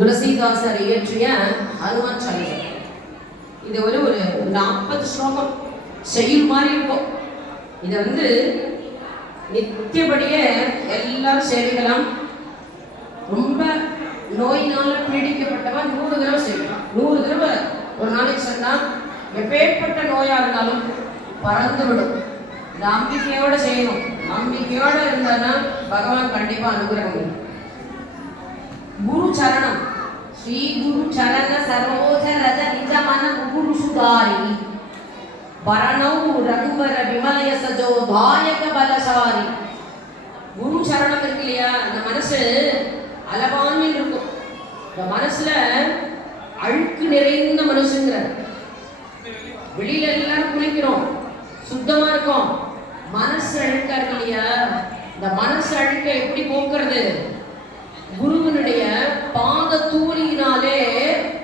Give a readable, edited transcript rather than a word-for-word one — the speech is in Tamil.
துளசிதாசர் இயற்றிய ஹனுமான் சாலிசா. இது ஒரு 40 ஸ்லோகம் செய்யுள் மாதிரி இருக்கும். இதை நித்தியபடியே எல்லாரும் சேவிக்கலாம். ரொம்ப நோயினால பீடிக்கப்பட்டவன் 100 தடவை செய்யலாம். 100 தடவை ஒரு நாளைக்கு சொன்னால் எப்பேற்பட்ட நோயா இருந்தாலும் பறந்து விடும். இந்த நம்பிக்கையோட செய்யணும். நம்பிக்கையோட இருந்தானா பகவான் கண்டிப்பா அனுகிரகம். குரு சரணம் ஸ்ரீ குரு சரண சரோஜ ரஜ நிஜமன குரு சுதாரி பரணௌ ரகுவர விமலய சஜோ தாயக பலசாரி. குரு சரணம் இருக்கு இல்லையா, அந்த மனசு அலபான்னு இருக்கும். இந்த மனசுல அழுக்கு நிறைந்த மனசுங்கிற, வெளியில எல்லாரும் குளிக்கிறோம், சுத்தமா இருக்கும், மனசு அழுக்கா இருக்கு இல்லையா. இந்த மனசு அழுக்க எப்படி போக்குறது? குருவனுடைய பாத தூள்